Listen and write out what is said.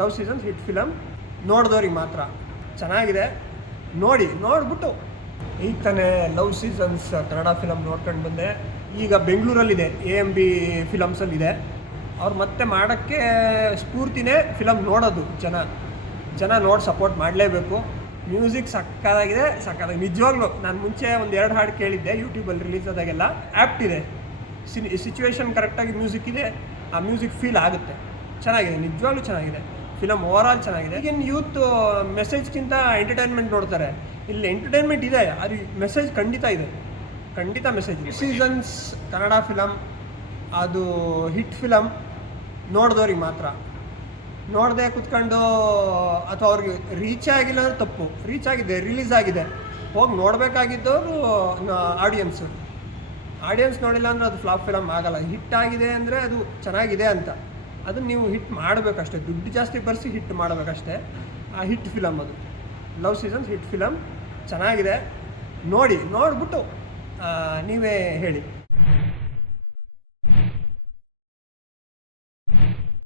Love seasons hit film ನೋಡಿದವ್ರಿಗೆ ಮಾತ್ರ ಚೆನ್ನಾಗಿದೆ. ನೋಡಿಬಿಟ್ಟು ಈಗ ತಾನೇ ಲವ್ ಸೀಸನ್ಸ್ ಕನ್ನಡ ಫಿಲಮ್ ನೋಡ್ಕೊಂಡು ಬಂದೆ. ಈಗ ಬೆಂಗಳೂರಲ್ಲಿದೆ AMB ಫಿಲಮ್ಸಲ್ಲಿದೆ. ಅವ್ರು ಮತ್ತೆ ಮಾಡೋಕ್ಕೆ ಸ್ಫೂರ್ತಿನೇ ಫಿಲಮ್ ನೋಡೋದು. ಜನ ನೋಡಿ ಸಪೋರ್ಟ್ ಮಾಡಲೇಬೇಕು. ಮ್ಯೂಸಿಕ್ ಸಕ್ಕತ್ತಾಗಿದೆ. ನಿಜವಾಗ್ಲೂ ನಾನು ಮುಂಚೆ ಒಂದು 2 ಹಾಡು ಕೇಳಿದ್ದೆ ಯೂಟ್ಯೂಬಲ್ಲಿ ರಿಲೀಸ್ ಆದಾಗೆಲ್ಲ. ಆ್ಯಪ್ಟ್ ಇದೆ, ಸಿಚುವೇಶನ್ ಕರೆಕ್ಟಾಗಿ ಮ್ಯೂಸಿಕ್ ಇದೆ, ಆ ಮ್ಯೂಸಿಕ್ ಫೀಲ್ ಆಗುತ್ತೆ. ಚೆನ್ನಾಗಿದೆ, ನಿಜವಾಗ್ಲೂ ಚೆನ್ನಾಗಿದೆ ಫಿಲಮ್. ಓವರಾಲ್ ಚೆನ್ನಾಗಿದೆ. ಈಗಿನ ಯೂತ್ ಮೆಸೇಜ್ಗಿಂತ ಎಂಟರ್ಟೈನ್ಮೆಂಟ್ ನೋಡ್ತಾರೆ. ಇಲ್ಲಿ ಎಂಟರ್ಟೈನ್ಮೆಂಟ್ ಇದೆ, ಅದು ಮೆಸೇಜ್ ಖಂಡಿತ ಮೆಸೇಜ್. ಸೀಸನ್ಸ್ ಕನ್ನಡ ಫಿಲಮ್ ಅದು ಹಿಟ್ ಫಿಲಮ್ ನೋಡಿದವ್ರಿಗೆ ಮಾತ್ರ. ನೋಡದೆ ಕೂತ್ಕೊಂಡು ಅಥವಾ ಅವ್ರಿಗೆ ರೀಚೇ ಆಗಿಲ್ಲ ಅಂದರೆ ತಪ್ಪು. ರೀಚ್ ಆಗಿದೆ, ರಿಲೀಸ್ ಆಗಿದೆ, ಹೋಗಿ ನೋಡಬೇಕಾಗಿದ್ದವರು ಆಡಿಯನ್ಸ್ ನೋಡಿಲ್ಲ ಅಂದರೆ ಅದು ಫ್ಲಾಪ್ ಫಿಲಮ್ ಆಗಲ್ಲ. ಹಿಟ್ ಆಗಿದೆ ಅಂದರೆ ಅದು ಚೆನ್ನಾಗಿದೆ ಅಂತ. ಅದನ್ನು ನೀವು ಹಿಟ್ ಮಾಡಬೇಕಷ್ಟೇ, ದುಡ್ಡು ಜಾಸ್ತಿ ಬರೆಸಿ ಹಿಟ್ ಮಾಡಬೇಕಷ್ಟೇ. ಆ ಹಿಟ್ ಫಿಲಮ್ ಅದು ಲವ್ ಸೀಸನ್ಸ್ ಹಿಟ್ ಫಿಲಮ್ ಚೆನ್ನಾಗಿದೆ. ನೋಡಿಬಿಟ್ಟು ನೀವೇ ಹೇಳಿ.